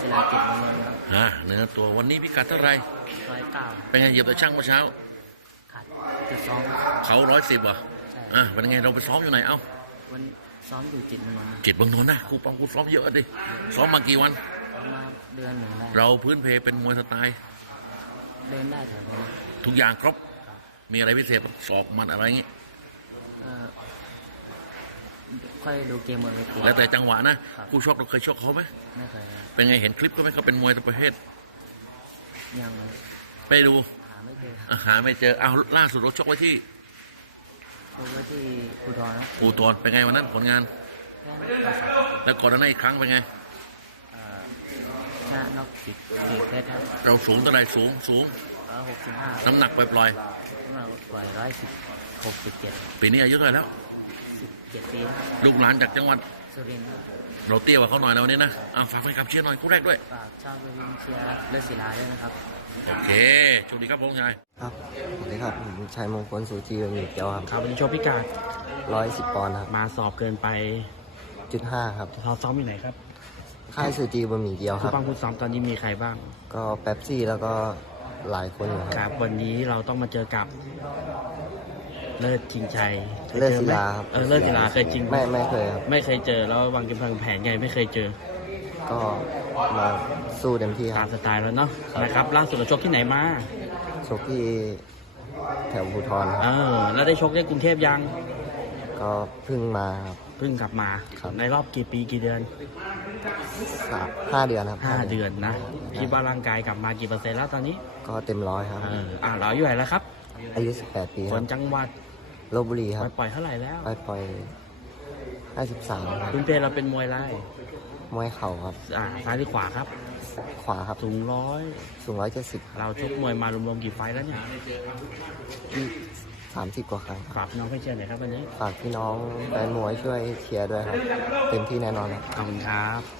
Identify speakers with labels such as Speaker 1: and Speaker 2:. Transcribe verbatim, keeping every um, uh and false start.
Speaker 1: ลาเจ็ดโมงครับ
Speaker 2: ฮะเนื้อตัววันนี้พิกัดเท่าไหร่
Speaker 1: ร้อยเก้า
Speaker 2: เป็นไงเหยียบแต่ช่างเมื่อเช้า
Speaker 1: ขาดจุดสอง
Speaker 2: เขาร้อยสิบว่ะ
Speaker 1: ใช่
Speaker 2: อ่ะเป็นไงเราไปซ้อมอยู่ไหนเอ้า
Speaker 1: วันซ้อมอยู่จิตเมือง
Speaker 2: จิตเบางนนท์นะครูปองครูซ้อมเยอะดิซ้อมมากี่วัน
Speaker 1: ประมาณเดือนหนึ่งได้
Speaker 2: เราพื้นเพเป็นมวยสไตล์
Speaker 1: เดินได้แถวนี้
Speaker 2: ทุกอย่างครบมีอะไรพิเศษสอบมันอะไรงี้
Speaker 1: เอ่อค่อยดูเกมบนเวที
Speaker 2: แล้วแต่จังหวะนะครับ คู่ชกเราเคยชกเขาไหม
Speaker 1: ไม่เคยครับ
Speaker 2: เป็นไงเห็นคลิปก็ไหมเขาเป็นมวยประเภท
Speaker 1: ยัง
Speaker 2: ไปดู
Speaker 1: หาไม่เจอ
Speaker 2: อาหาไม่เจอเอาล่าสุดเราชกไว้ที่
Speaker 1: ดูไว้ที่ภูดรนะ
Speaker 2: ปูตวนเป็นไงวันนั้นผลงาน
Speaker 1: แค่ประสาท
Speaker 2: แล้วก่อนหน้านั้นอีกครั้งเป็นไง
Speaker 1: เอ่อชนะน็อกสิบสิบเพชรครับ
Speaker 2: เราสูงเท่าไหร่สูงสูง
Speaker 1: ร้อยหกสิบห้า
Speaker 2: น้ำหนักปล่อย
Speaker 1: น้ำหนักปล่อยร้อยสิบหกสิบเจ็ด
Speaker 2: ๆปีนี้อายุเท่าไหร่แล้ว
Speaker 1: สิบเจ็ดปีครับ
Speaker 2: ลูกหลานจากจังหวัด
Speaker 1: สุรินทร์ครับ
Speaker 2: เราเตี้ยกว่าเขาหน่อยแล้ววันนี้นะอ่ะฝากแฟนคลับเชียร์หน่อยคู่แรกด้วย
Speaker 1: ฝากชาวสุรินทร์เชียร์เลือดศิลาด้วยนะครับ
Speaker 2: โอเคโชคดีครับพงษ์ชาย
Speaker 3: ครับสวัสดีครับผมชัยมงคลสุจีวันอยู่เกียวครับ
Speaker 4: ครับวันนี้โชว์พิกัด
Speaker 3: ร้อยสิบปอนด์ครับ
Speaker 4: มาสอบเกินไป
Speaker 3: จุดห้าครับ
Speaker 4: เราซ้อมอยู่ไหนครับ
Speaker 3: ค่ายสุจีบะหมี่เกียวค
Speaker 4: ผู้
Speaker 3: รับ
Speaker 4: ปังผู้ซ้อมตอนนี้มีใครบ้าง
Speaker 3: ก็แป๊บซี่แล้วก็หลายคนอยู่ค
Speaker 4: ครับ รับวันนี้เราต้องมาเจอกับ เลิศชิงชัยคย
Speaker 3: เลิศ
Speaker 4: จอ
Speaker 3: ศิ
Speaker 4: ไหม
Speaker 3: ลาครับ
Speaker 4: เออเลิศศิลาเคยจริง
Speaker 3: ไม่ไม่เคยครับ
Speaker 4: ไม่เคยเจอแล้ววางเกมวางแผนไงไม่เคยเจอ
Speaker 3: ก็มาสู้เต็มที่ค
Speaker 4: ตา
Speaker 3: รั
Speaker 4: ม
Speaker 3: บ
Speaker 4: สไตล์แล้วเนาะนะครับล่าสุดเราชกที่ไหนมา
Speaker 3: ชกที่แถวภูทรค
Speaker 4: เอ
Speaker 3: รับ
Speaker 4: อแล้วได้ชกที่กรุงเทพยัง
Speaker 3: ก็เพิ่งมาครับ
Speaker 4: เพิ่งกลับมา
Speaker 3: ครับ
Speaker 4: ในรอบกี่ปีกี่เดือน
Speaker 3: สามห้าเดือนครับ
Speaker 4: ห้าเดือนนะคิดว่าร่างกายกลับมากี่เปอร์เซ็นต์แล้วตอนนี้
Speaker 3: ก็เต็มร้อยครับ
Speaker 4: เอออ่าเราอายู่ไหนแล้วครับ
Speaker 3: อายุสิบแปดปี
Speaker 4: ค
Speaker 3: ครั
Speaker 4: น
Speaker 3: บ
Speaker 4: จังหวัด
Speaker 3: ลบบุรีครับ
Speaker 4: ปล่อยๆเท่าไหร่แล้ว
Speaker 3: ไปปล่อยห้าสิบสามครับ
Speaker 4: คุณเพเราเป็นมวยไล่
Speaker 3: มวยเข่าครับ
Speaker 4: อ่าซ้ายหรือขวาครับ
Speaker 3: ขวาครับ
Speaker 4: สูงร้อย
Speaker 3: สูงร้อยเจ็ดสิบ
Speaker 4: เราชกมวยมารวมๆกี่ไฟต์แล้วเนี่ย
Speaker 3: สามสิบกว่าครั้ง
Speaker 4: ฝากน้องให้เชียร์หน่อยครับวันนี้
Speaker 3: ฝากพี่น้องแฟนมวยช่วยเชียร์ด้วยครับ เต็มที่แน่นอนครับ
Speaker 4: ขอบคุณครับ